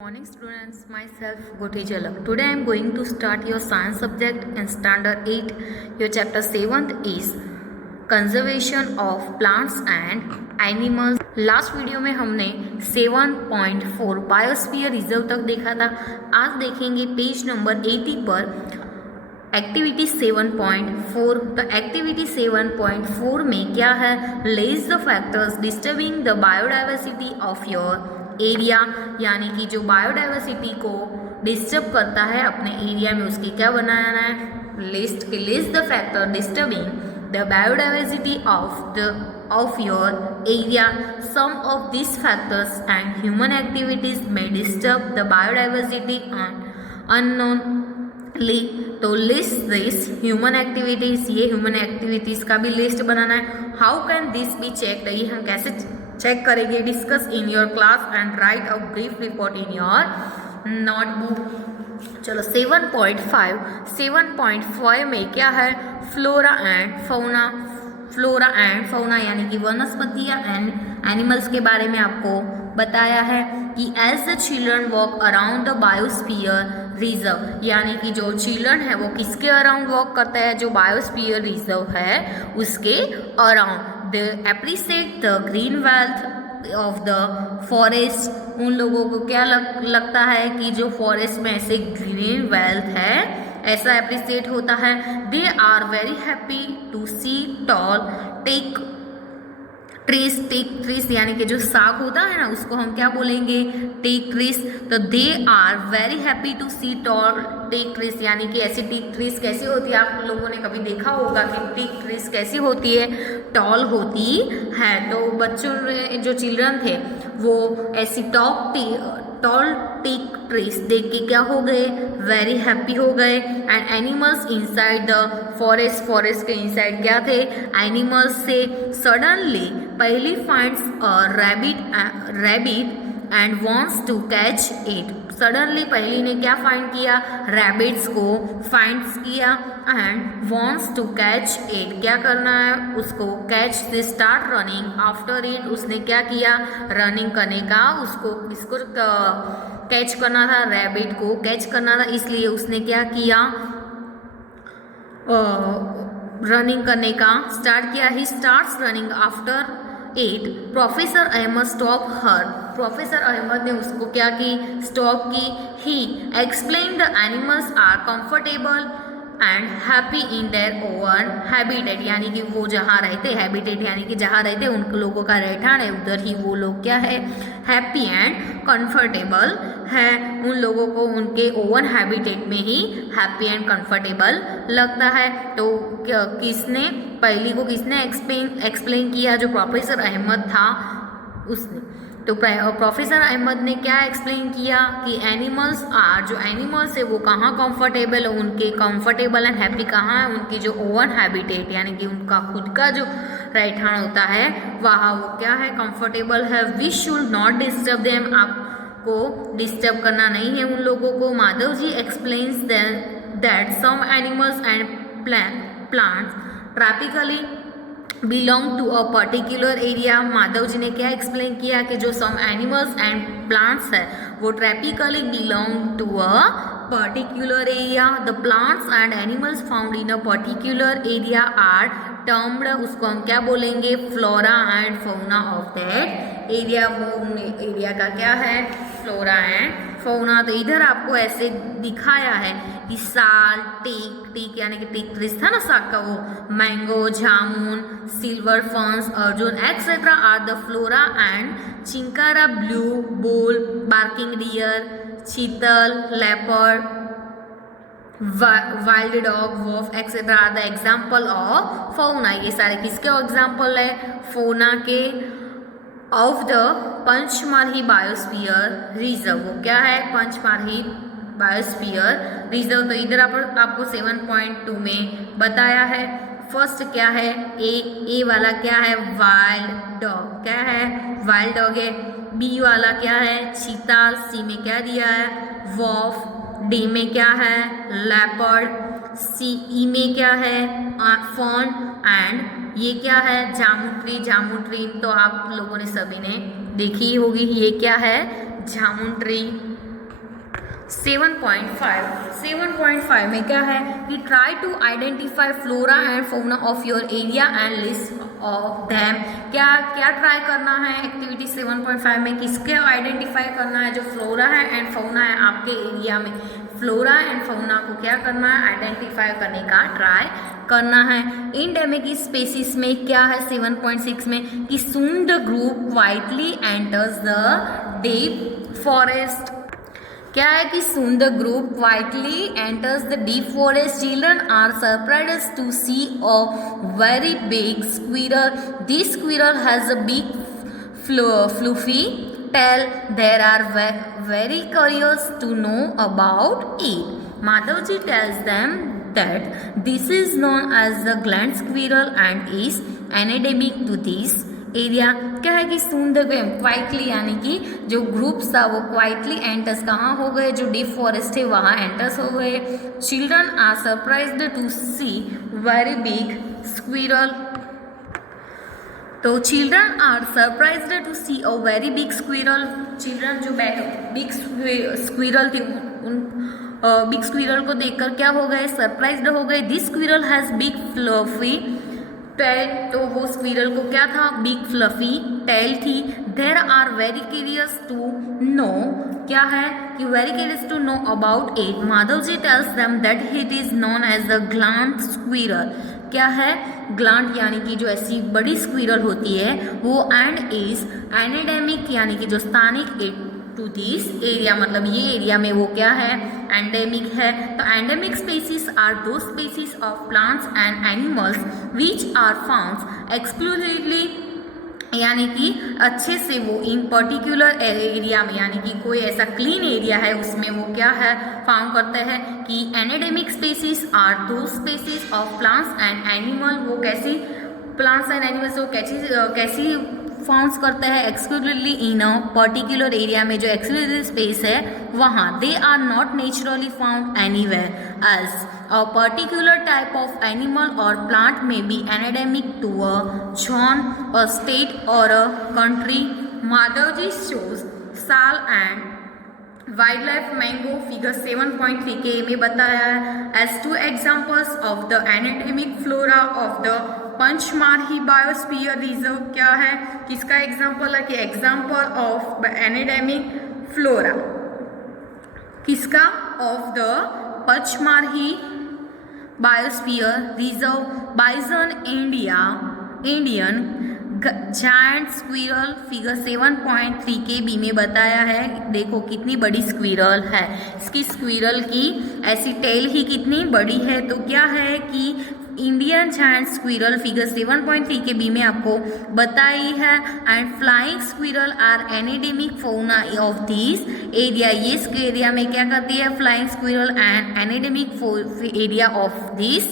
Morning students, myself Goti Jalak. Today I am going to start your science subject in standard 8. Your chapter 7th is conservation of plants and animals. Last video में हमने 7.4 biosphere reserve तक देखा था. आज देखेंगे page number 80 पर activity 7.4. तो activity 7.4 में क्या है? List the factors disturbing the biodiversity of your area, यानी कि जो बायोडाइवर्सिटी को डिस्टर्ब करता है अपने एरिया में, उसकी क्या बनाना है? List the factor disturbing the biodiversity of your area. Some of this factors and human activities में डिस्टर्ब द बायोडाइवर्सिटी अननोनली. तो लिस्ट दिस ह्यूमन एक्टिविटीज, ये ह्यूमन एक्टिविटीज का भी लिस्ट बनाना है. How can this be checked? ये हम कैसे चेक करेंगे? Discuss in your class and write a brief report in your notebook. चलो 7.5 में क्या है? फ्लोरा एंड फाउना यानी कि वनस्पतियाँ एंड एनिमल्स के बारे में आपको बताया है कि as the children walk around the biosphere reserve, यानी कि जो चिल्ड्रन है वो किसके अराउंड वॉक करता है? जो बायोस्फीयर रिजर्व है उसके around. They appreciate the green wealth of the forest. उन लोगों को क्या लगता है कि जो फॉरेस्ट में ऐसे ग्रीन वेल्थ है ऐसा एप्रिशिएट होता है. They are very happy to see tall teak trees यानी कि जो साग होता है ना उसको हम क्या बोलेंगे? Teak trees. तो they are very happy to see tall teak trees, यानी कि ऐसी टेक ट्रीज कैसी होती है? आप लोगों ने कभी देखा होगा कि टेक ट्रीज कैसी होती है? टॉल होती है. तो बच्चों में जो चिल्ड्रन थे वो ऐसी टॉल टेक ट्रीज देख के क्या हो गए? वेरी हैप्पी हो गए. And animals inside the forest के इनसाइड क्या थे? एनिमल्स से. Suddenly Paheli finds a rabbit and wants to catch it. Suddenly Paheli ने क्या फाइंड किया? रैबिट्स को फाइंड्स किया and wants to catch it. क्या करना है उसको? कैच. से स्टार्ट रनिंग आफ्टर इट. उसने क्या किया? रनिंग करने का उसको किसको कैच करना था? रैबिट को कैच करना था, इसलिए उसने क्या किया? रनिंग करने का स्टार्ट किया. He starts running after it. Professor Ahmad stop her. Professor Ahmad ने उसको क्या की? स्टॉप की. He explain the animals are comfortable and happy in their own habitat, यानी कि वो जहाँ रहते, हैबिटेट यानी कि जहाँ रहते उन लोगों का रहठान है उधर ही वो लोग क्या है? हैप्पी एंड कंफर्टेबल है. उन लोगों को उनके ओवन हैबिटेट में ही हैप्पी एंड कंफर्टेबल लगता है. तो पहली को किसने एक्सप्लेन किया? जो प्रोफेसर अहमद था उसने. तो प्रोफेसर अहमद ने क्या एक्सप्लेन किया कि जो एनिमल्स है वो कहाँ कंफर्टेबल है? उनके कंफर्टेबल एंड हैप्पी कहाँ है? उनकी जो ओवन हैबिटेट यानी कि उनका खुद का जो रहठान होता है वहाँ वो क्या है? कंफर्टेबल है. We should not disturb them. आपको डिस्टर्ब करना नहीं है उन लोगों को. Madhav ji explains that some animals and plants tropically belong to a particular area. Madhav ji ने क्या एक्सप्लेन किया कि जो सम एनिमल्स एंड प्लांट्स है वो tropically belong to a particular area. The plants and animals found in a particular area are termed. उसको हम क्या बोलेंगे? Flora and fauna of that area. वो एरिया का क्या है? Flora and fauna. तो इधर आपको ऐसे दिखाया है कि साल, टेक यानी कि टेक ट्रीज था ना साग का, वो mango, jamun, silver ferns, arjun etcetera are the flora and chinkara, blue bull, barking deer, chital, leopard, wild dog, wolf etcetera are the example of fauna. ये सारे किसके एग्जाम्पल है? फौना के of the Pachmarhi biosphere reserve. वो क्या है? Pachmarhi biosphere reserve. तो इधर आपको 7.2 में बताया है. फर्स्ट क्या है? ए वाला क्या है? Wild dog. क्या है? वाइल्ड डॉग है. बी वाला क्या है? चीता. सी में क्या दिया है? वॉफ. डी में क्या है? लेपर्ड. ई में क्या है? फॉन. एंड ये क्या है? जामुन ट्री. तो आप लोगों ने सभी ने देखी होगी. ये क्या है? जामुन ट्री. 7.5 में क्या है कि try to identify flora and fauna of your area and list of them. क्या क्या ट्राई करना है एक्टिविटी 7.5 में, किसके आइडेंटिफाई करना है, जो फ्लोरा है एंड फौना है आपके एरिया में, फ्लोरा एंड फौना को क्या करना है, आइडेंटिफाई करने का ट्राई करना है। इंडेमिक स्पेसीज में क्या है 7.6 में कि soon the group vitally enters the deep forest. क्या है कि soon the group quietly enters the deep forest. Children are surprised to see a very big squirrel. This squirrel has a big fluffy tail. They are very curious to know about it. Madhavji tells them that this is known as the gland squirrel and is endemic to this area. क्या है कि soon the quietly यानी कि जो groups था वो quietly enters कहाँ हो गए, जो डीप फॉरेस्ट है वहाँ एंटर्स हो गए। Children are surprised to see very big squirrel. तो children are surprised to see a very big squirrel. Children जो बिग स्क्विरल थी उन बिग स्क्विरल को देखकर क्या हो गए, सरप्राइज्ड हो गए। This squirrel has big fluffy tail. तो वो स्क्विरल को क्या था, बिग फ्लफी टेल थी। There are very curious to know. क्या है कि very curious to know about it. Madhav ji tells them that it is known as the giant squirrel. क्या है, ग्लांट यानी कि जो ऐसी बड़ी स्क्विरल होती है वो, एंड इज एनेडेमिक यानी कि जो स्थानिक टू दिस एरिया, मतलब ये एरिया में वो क्या है, एंडेमिक है। तो endemic species are those species of plants and animals which are found exclusively, यानी कि अच्छे से वो इन पर्टिकुलर एरिया में, यानी कि कोई ऐसा क्लीन एरिया है उसमें वो क्या है, फाउंड करते हैं कि एनेडेमिक species are those species of plants and animal. वो कैसी प्लांट्स एंड एनिमल्स वो कैसी फाउंड करते हैं, exclusively in a particular area में, जो एक्सक्लूसिव स्पेस है वहाँ। They are not naturally found anywhere as a particular type of animal और प्लांट में be endemic to a zone, a state और a country. Madhav ji shows sal and wild life mango figure 7.3 के में बताया है as to examples of the endemic flora of the Pachmarhi biosphere reserve. क्या है, किसका एग्जाम्पल है कि एग्जाम्पल ऑफ एनेडेमिक फ्लोरा किसका, of the Pachmarhi biosphere reserve. Bison Indian giant squirrel figure 7.3 के बी में बताया है। देखो कितनी बड़ी स्क्विरल है, इसकी स्क्विरल की ऐसी टेल ही कितनी बड़ी है। तो क्या है कि इंडियन जायंट स्क्विरल फिगर 7.3 के बी में आपको बताई है। And flying squirrel are endemic fauna of this area. ये एरिया में क्या करती है, flying squirrel and endemic area of this,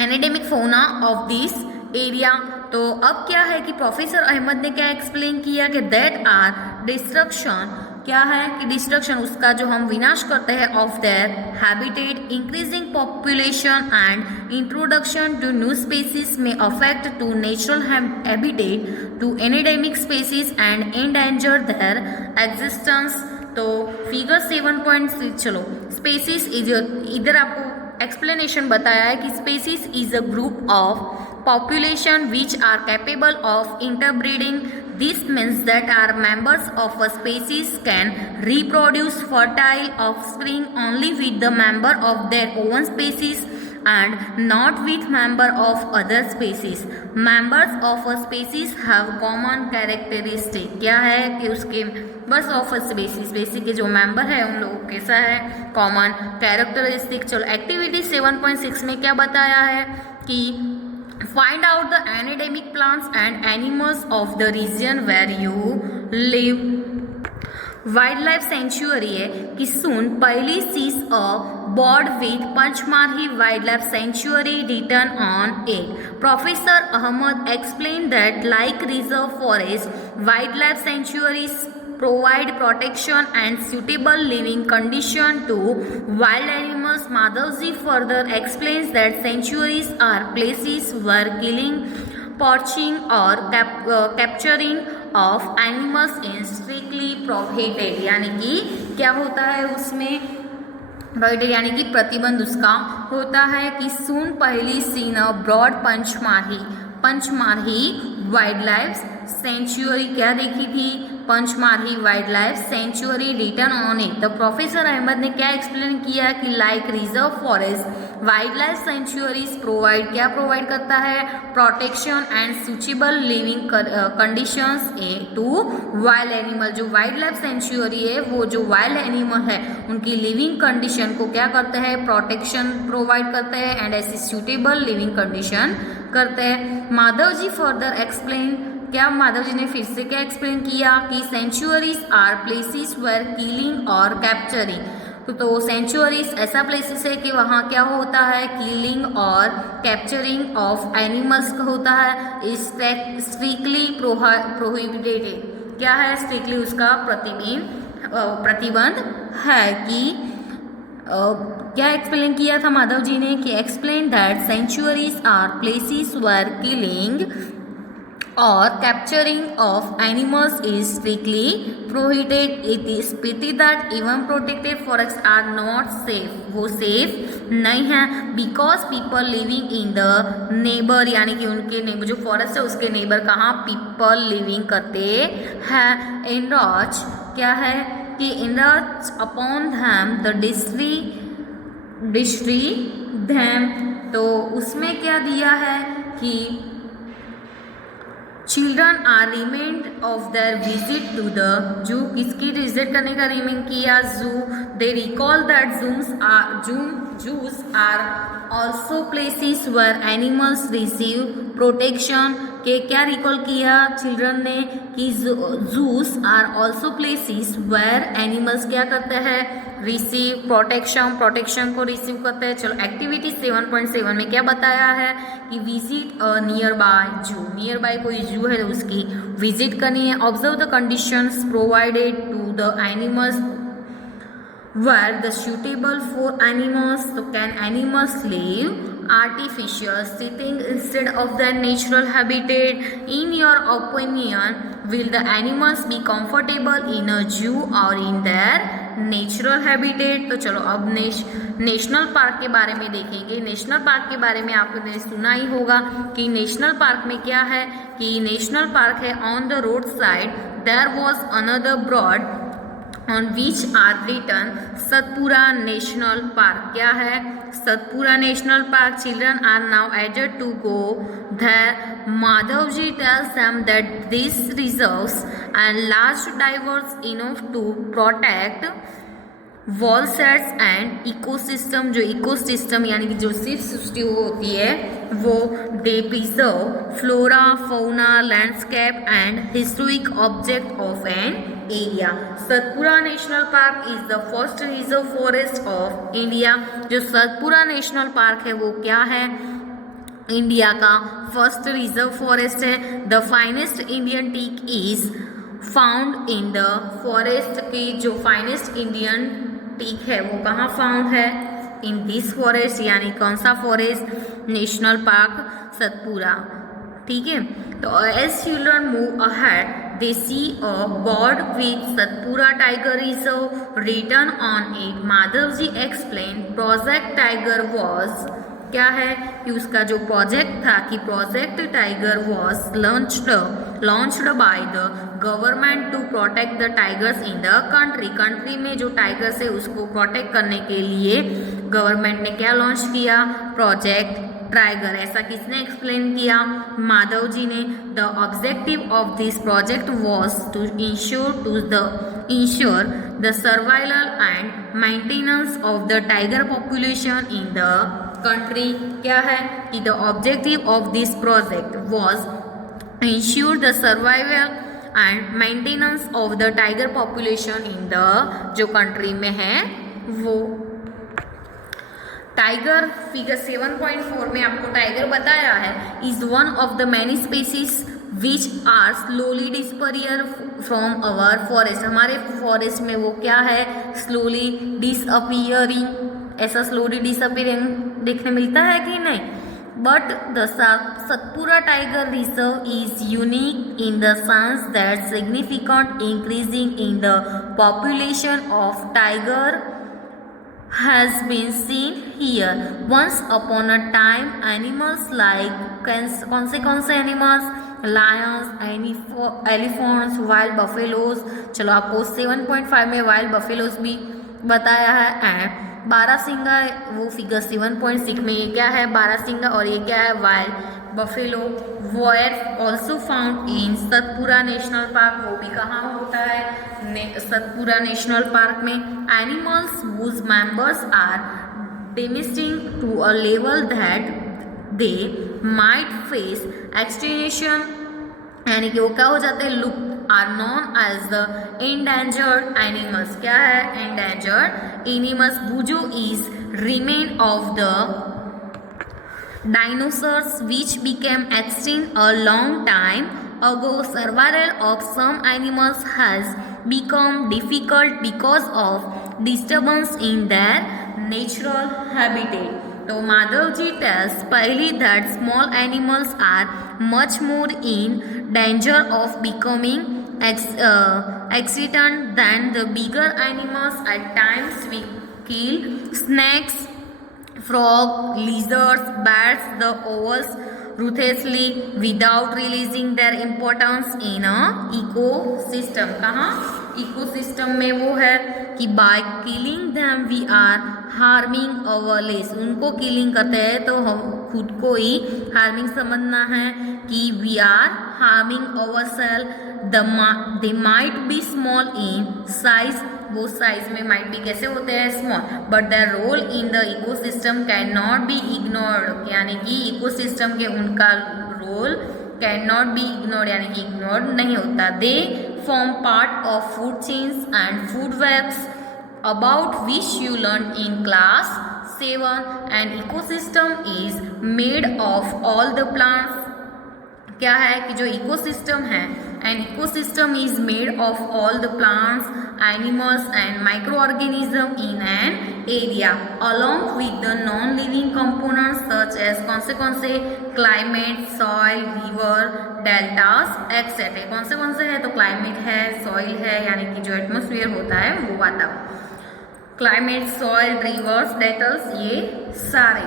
endemic fauna of this area. तो अब क्या है कि प्रोफेसर अहमद ने क्या एक्सप्लेन किया कि दैट आर डिस्ट्रक्शन। क्या है कि डिस्ट्रक्शन उसका जो हम विनाश करते हैं of their habitat, increasing population and introduction to new species में affect to natural habitat to endemic species and endanger their existence. तो फिगर 7.6 चलो, स्पेसीज इज, इधर आपको एक्सप्लेनेशन बताया है कि species is a group of population which are capable of interbreeding. This means that our members of a species can reproduce fertile offspring only with the member of their own species and not with member of other species. Members of a species have common characteristic. क्या है कि उसके बस of a species के जो member है उन लोगों कैसा है, कॉमन कैरेक्टरिस्टिक। चलो एक्टिविटी 7.6 में क्या बताया है कि find out the endemic plants and animals of the region where you live. Wild life sanctuary है कि soon Paheli sees a board with Pachmarhi wild life sanctuary written on it. Professor Ahmad explained that like reserve forest, wildlife sanctuaries provide protection and suitable living condition to wild animals. Madhavji further explains that sanctuaries are places where killing, poaching or capturing of animals in strictly prohibited, यानी कि क्या होता है उसमें prohibited यानी कि प्रतिबंध उसका होता है कि soon Paheli seen board Pachmarhi wild life sanctuary क्या देखी थी, Pachmarhi wild life sanctuary written on it. तो प्रोफेसर अहमद ने क्या एक्सप्लेन किया कि like reserve forest wild life sanctuaries provide क्या प्रोवाइड करता है, protection and suitable living conditions to wild animal. जो वाइल्ड लाइफ सेंचुरी है वो जो वाइल्ड एनिमल है उनकी लिविंग कंडीशन को क्या करते हैं, प्रोटेक्शन प्रोवाइड करते हैं एंड ऐसी सुटेबल लिविंग कंडीशन करते हैं। माधव जी फर्दर एक्सप्लेन, क्या माधव जी ने फिर से क्या एक्सप्लेन किया कि sanctuaries are places where killing और कैप्चरिंग। तो सेंचुरीज ऐसा प्लेसेस है कि वहाँ क्या होता है, किलिंग और कैप्चरिंग ऑफ एनिमल्स का होता है, स्ट्रिक्टली प्रोहिबिटेड। क्या है, स्ट्रिक्टली उसका प्रतिबंध है कि क्या एक्सप्लेन किया था माधव जी ने कि explain that sanctuaries are places where killing और capturing of animals is strictly prohibited. It is pity that even protected forest are not safe, वो सेफ नहीं है because people living in the neighbour, यानी कि उनके नेबर जो forest है उसके नेबर कहाँ पीपल लिविंग करते हैं। एनरॉच क्या है कि एनरॉच अपॉन धैम द डिस्ट्री धैम, तो उसमें क्या दिया है कि children are reminded of their visit to the zoo, किसकी विजिट करने का रिमेंड किया, zoo. They recall that zoos are also places where animals receive protection, के क्या रिकॉल किया चिल्ड्रन ने कि zoos are also places where animals क्या करते हैं, रिसीव प्रोटेक्शन को रिसीव करते हैं। चलो एक्टिविटी 7.7 में क्या बताया है कि विजिट अ नियर बाय कोई जू है तो उसकी विजिट करनी है। Observe the conditions provided to the animals were the suitable for animals, so can animals live artificial sitting instead of their natural habitat? In your opinion, will the animals be comfortable in a zoo or in their natural habitat? तो चलो अब national park के बारे में देखेंगे। National park के बारे में आपने सुना ही होगा कि नेशनल पार्क में क्या है कि नेशनल पार्क है on the road side there was another board on which are written Satpura National Park। क्या है Satpura national park? Children are now eager to go there. Madhavji tells them that these reserves and large diverse enough to protect whole sets and ecosystem, जो ecosystem यानी कि जो सिर्फ सृष्टि होती है वो they preserve flora fauna landscape and historic object of an area. Satpura national park is the first reserve forest of India. जो सतपुरा नेशनल पार्क है वो क्या है, इंडिया का फर्स्ट रिजर्व फॉरेस्ट है। The finest Indian teak is found in the forest की जो finest Indian teak है वो कहाँ फाउंड है, इन दिस फॉरेस्ट, यानी कौन सा फॉरेस्ट, नेशनल पार्क सतपुरा। ठीक है, तो as children move ahead they see a board with Satpura tiger reserve written on it. Madhav ji explain project tiger was, क्या है कि उसका जो प्रोजेक्ट था कि project tiger was launched by the government to protect the tigers in the country में जो tigers है उसको प्रोटेक्ट करने के लिए गवर्नमेंट ने क्या लॉन्च किया, प्रोजेक्ट टाइगर। ऐसा किसने एक्सप्लेन किया, माधव जी ने। The objective of this project was to ensure the survival and maintenance of the tiger population in the country. क्या है कि the objective of this project was ensure the survival and maintenance of the tiger population in the जो country में है वो। Tiger figure 7.4 में आपको tiger बताया है is one of the many species which are slowly disappear from our forest. हमारे forest में वो क्या है, स्लोली डिसअपियरिंग, ऐसा स्लोली डिसअपियरिंग देखने मिलता है कि नहीं, But the Satpura Tiger Reserve is unique in the sense that significant increasing in the population of tiger has been seen here. Once upon a time, animals like consequence animals, lions, elephants, wild buffaloes, चलो आपको 7.5 में wild buffaloes भी बताया है, and बारहसिंगा वो figure 7.6 में ये क्या है बारहसिंगा और ये क्या है wild buffalo were also found in Satpura national park, वो भी कहाँ होता है सतपुरा नेशनल पार्क में. Animals whose members are diminishing to a level that they might face extinction, यानी कि वो क्या हो जाते हैं लुप्त, are known as the endangered animals. क्या है endangered animals? बुजो is remain of the dinosaurs which became extinct a long time ago. Survival of some animals has become difficult because of disturbance in their natural habitat. So Madhavji tells Pahli that small animals are much more in danger of becoming extinct than the bigger animals. At times we kill snakes, frog, lizards, bats, the owls ruthlessly without realizing their importance in a ecosystem. कहाँ ecosystem में वो है कि by killing them we are harming our less. उनको killing करते हैं तो हम खुद को ही harming समझना है कि we are harming ourselves. They might be small in size, वो साइज में माइट भी कैसे होते हैं small, but the role in the ecosystem can not be ignored, यानी कि इकोसिस्टम के उनका role can not be ignored यानी कि इग्नोर नहीं होता. They form part of food chains and food webs about which you learn in class 7. And ecosystem is made of all the plants. क्या है कि जो इकोसिस्टम है, and ecosystem is made of all the plants, animals and microorganisms in an area along with the non-living components such as consequence climate, soil, river, deltas etc. consequence है तो climate है, soil है यानी कि जो atmosphere होता है वो वातावरण, climate, soil, rivers, deltas ये सारे